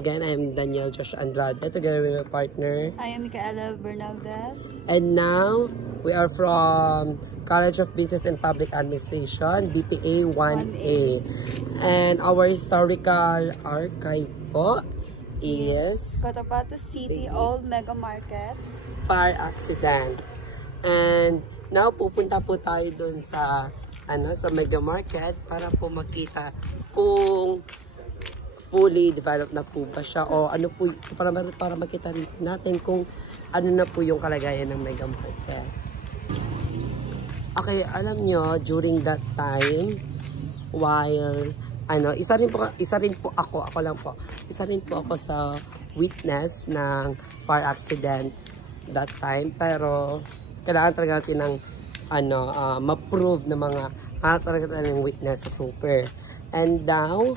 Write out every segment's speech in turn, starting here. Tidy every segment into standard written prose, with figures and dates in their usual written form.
again, I'm Daniel Josh Andrade together with my partner. I am Micaela Bernaldez. And now, we are from College of Business and Public Administration, BPA 1A. And our historical archive po is Cotabato City Old Mega Market. Fire accident. And now, pupunta po tayo dun sa sa Mega Market para po makita kung fully developed na po ba siya o ano po para makita natin kung ano na po yung kalagayan ng Mega Market. Okay, alam nyo, during that time, while isa rin po ako sa witness ng fire accident that time, pero kailangan talaga natin ng ma-prove na mga talaga ng witness sa super. And now,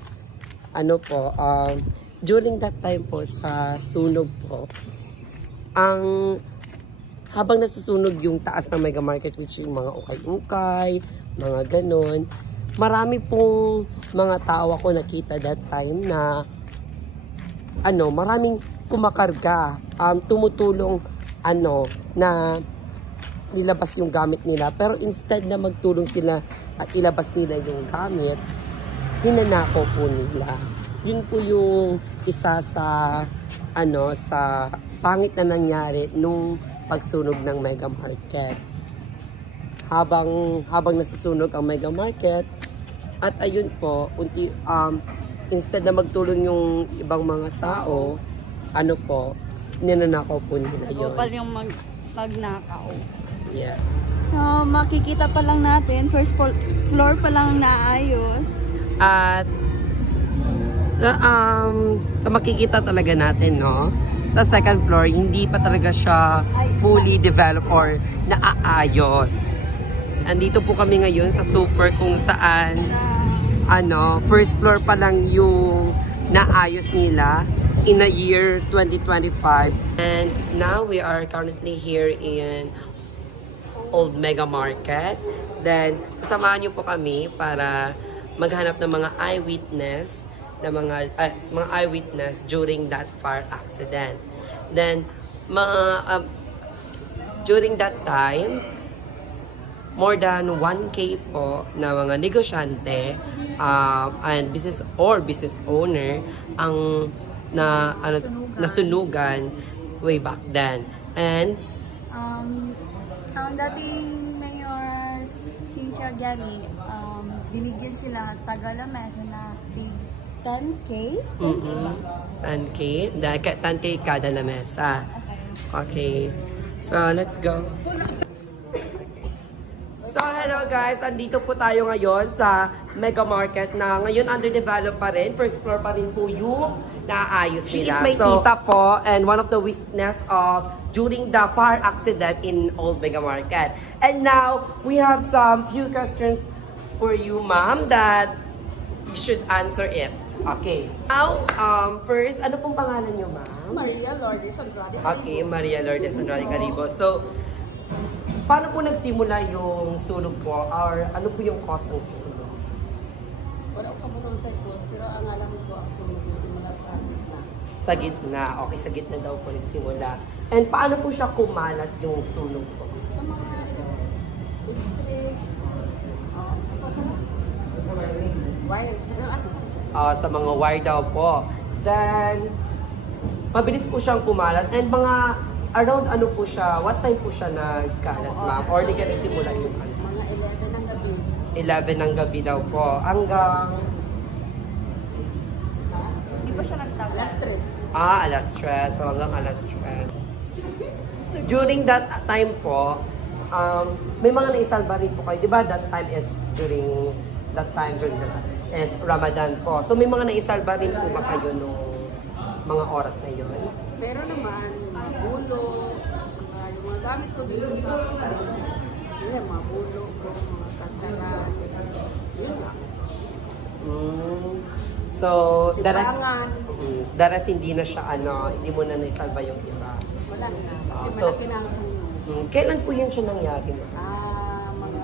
during that time po sa sunog po, habang nasusunog yung taas ng Mega Market, which yung mga ukay-ukay, mga ganon, marami pong mga tao ako nakita that time na maraming kumakarga, tumutulong na nilabas yung gamit nila, pero instead na magtulong sila at ilabas nila yung gamit, hinanakaw po nila. Yun po yung isa sa sa pangit na nangyari nung pagsunog ng Mega Market. Habang nasusunog ang Mega Market, at ayun po, instead na magtulong yung ibang mga tao, ninanakaw po nila yun. Kupal yung magnakaw. Yeah. So, makikita pa lang natin, first floor pa lang naayos. At sa makikita talaga natin, no? Sa second floor, hindi pa talaga siya fully developed or naaayos. Andito po kami ngayon sa super kung saan first floor pa lang yung naayos nila in the year 2025. And now we are currently here in Old Mega Market. Then, sasamahan niyo po kami para maghanap ng mga eyewitness during that fire accident. Then, during that time, more than 1K po na mga negosyante and business owner ang nasunugan way back then. And ang dating Mayor Cynthia Gali, binigyan sila taga-lamesa na 10K? 10K? 10K kada lamesa. Okay. So, let's go. So, hello guys. Andito po tayo ngayon sa Mega Market na ngayon underdeveloped pa rin. First floor pa rin po yung naayos nila. She is my tita po and one of the witness of during the fire accident in Old Mega Market. And now, we have some few questions for you, ma'am, that you should answer it. Okay. Now, first, ano pong pangalan niyo, ma'am? Maria Lourdes Andrade. Okay, Maria Lourdes Andrade Calibo. So, paano po nagsimula yung sunog po? Or ano po yung cause ng sunog? Wala ko muna sa cause, pero ang alam ko ang sunog yung simula sa gitna. Sa gitna. Okay, sa gitna daw po nagsimula. And paano po siya kumalat yung sunog po? Sa mga electric, sa mga wire daw po. Then, mabilis po siyang kumalat. And mga around po siya, what time po siya nagkalat, ma'am? Or di ka nagsimula yung mga 11 ng gabi. 11 ng gabi daw po. Hanggang Hindi pa siya nagtagal. Alas 3. alas 3. So hanggang alas 3. During that time po, may mga naisalba rin po kayo. Diba that time is during is Ramadan po. So may mga naisalba rin po ba kayo nung mga oras na yun? Pero naman, mga bulo, yung mga gamit ko dito sa mga bulo, mga kantaran, yun lang. So, daras hindi na siya, hindi mo na naisalba yung iba. Wala na. Kasi So, malaki na ang sanyo. kailan po yan siya nangyari? Mga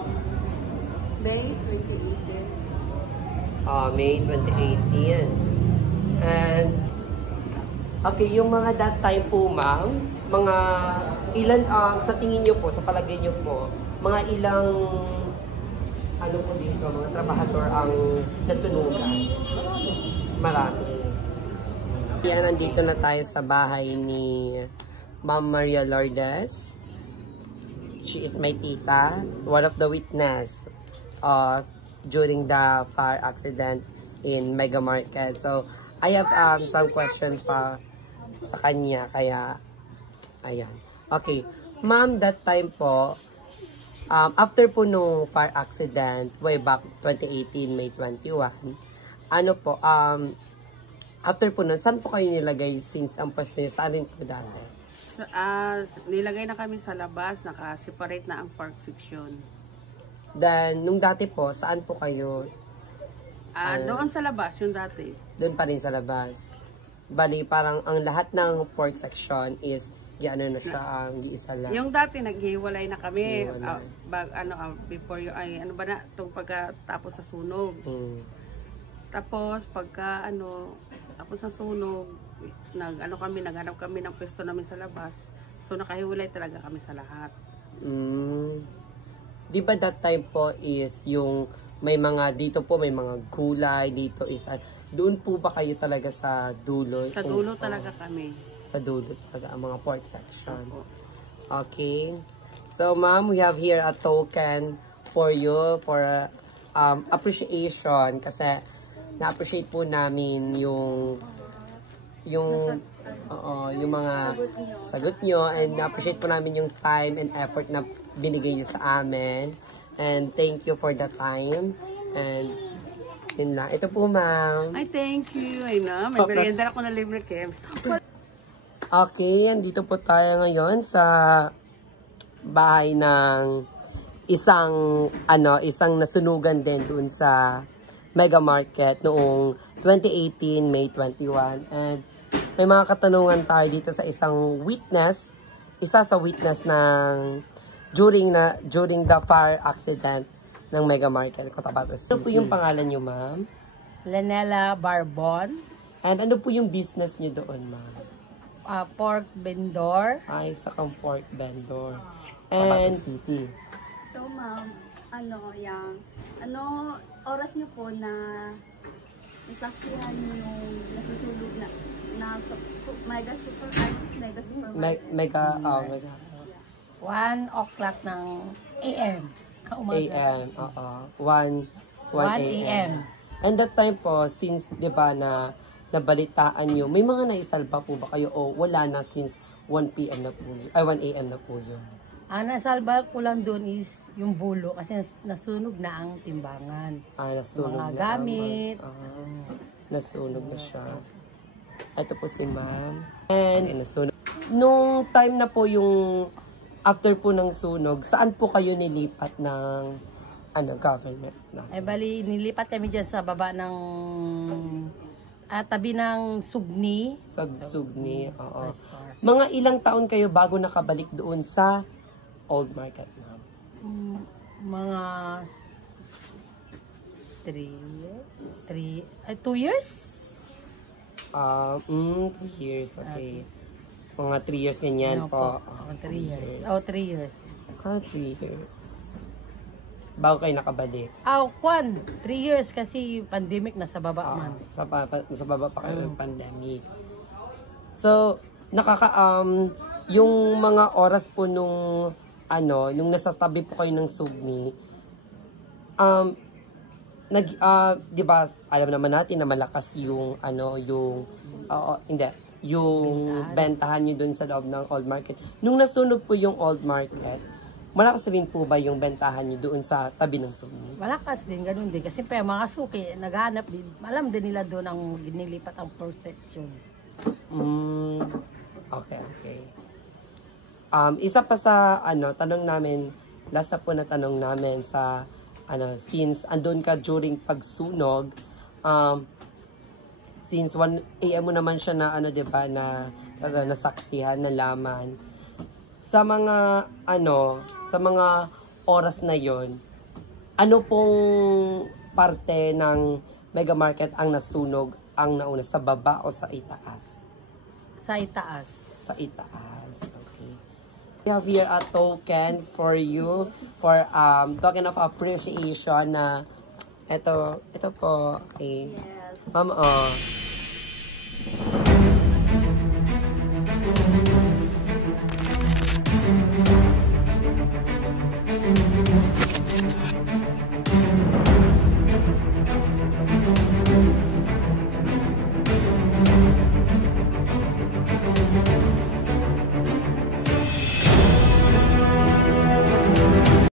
May 2018. May 2018. And Okay, yung mga that time po, ma'am, mga ilan, sa tingin nyo po, sa palagay nyo po, mga ilang, ano po dito, mga trabahador ang nasunugan? Marami. Yan, nandito na tayo sa bahay ni Ma'am Maria Lourdes. She is my tita, one of the witness during the fire accident in Mega Market. So, I have some question pa sa kanya, kaya, ayan. Okay, ma'am, that time po, after po nung fire accident, way back 2018, May 21, ano po, after po nun, saan po kayo nilagay since ang pwesto nyo? Saan rin po dati? Nilagay na kami sa labas, naka-separate na ang park section. Then, nung dati po, saan po kayo? Doon sa labas, yung dati. Doon pa rin sa labas. Bali, parang ang lahat ng park section is, ano na siya, isa lang. Yung dati, naghiwalay na kami. Hiwalay. Before yung, ano ba na, itong pagkatapos sa sunog. Tapos, tapos sa sunog, naghanap kami ng pwesto namin sa labas. So, nakahiwalay talaga kami sa lahat. Di ba that time po is yung may mga, dito po may mga gulay, dito is, doon po ba kayo talaga sa dulo? Sa dulo talaga kami. Sa dulo talaga, ang mga pork section. Okay. So, ma'am, we have here a token for you, for appreciation, kasi na-appreciate po namin yung mga sagot nyo, and na-appreciate po namin yung time and effort na binigay nyo sa amin. And thank you for the time. And yun lang. Ito po, ma'am. Ay, thank you. Ay na, may merienda ako na libre, Kim. Okay, andito po tayo ngayon sa bahay ng isang nasunugan din doon sa Mega Market noong 2018, May 21. And may mga katanungan tayo dito sa isang witness, isa sa witness ng during the fire accident ng Mega Market, Cotabato City. Ano po yung pangalan niyo, ma'am? Lenela Barbon. And ano po yung business niyo doon, ma'am? Pork vendor. Ay, sa pork vendor. And City. So, ma'am, oras niyo po na isaksihan yung nasusulog na mega super. Mega. 1 o'clock ng AM. AM, oo. 1 AM. And that time po, since, di ba, na nabalitaan nyo, may mga naisalba po ba kayo o wala na since 1 PM na po yun? Ay, 1 AM na po yun? Ang nasalba ko lang doon is yung bulo kasi nasunog na ang timbangan. Nasunog mga na. gamit. Nasunog na siya. Ito po si ma'am. And nasunog. Nung time na po yung after po ng sunog, saan po kayo nilipat ng government? Ay bali, nilipat kami dyan sa baba ng tabi ng Sugni. Sugni, oo. Mga ilang taon kayo bago nakabalik doon sa Old Market, ma'am? Mga 2 years? 2 years, okay. Mga 3 years ganyan po. 3 years. 3 years. 3 years. Bago kayo nakabalik? 3 years kasi pandemic na sa baba man. Sa baba pa kayo ng pandemic. So, yung mga oras po nung nasasabi po kayo ng Sugni, di ba, alam naman natin na malakas yung bentahan nyo dun sa loob ng Old Market. Nung nasunog po yung Old Market, malakas rin po ba yung bentahan nyo doon sa tabi ng Sugni? Malakas din, ganun din. Kasi pa mga suki, naghahanap din. Alam din nila doon ang ginilipat ang protection. Okay. Isa pa sa tanong namin, last na po na tanong namin sa since andun ka during pagsunog, since 1 AM mo naman siya na diba na nasaksihan, nalaman. Sa mga oras na yon, ano pong parte ng Mega Market ang nasunog ang nauna, sa baba o sa itaas? Sa itaas. Sa itaas. Okay. We have here a token for you for token of appreciation na ito po. Okay. Yes. Ma'am,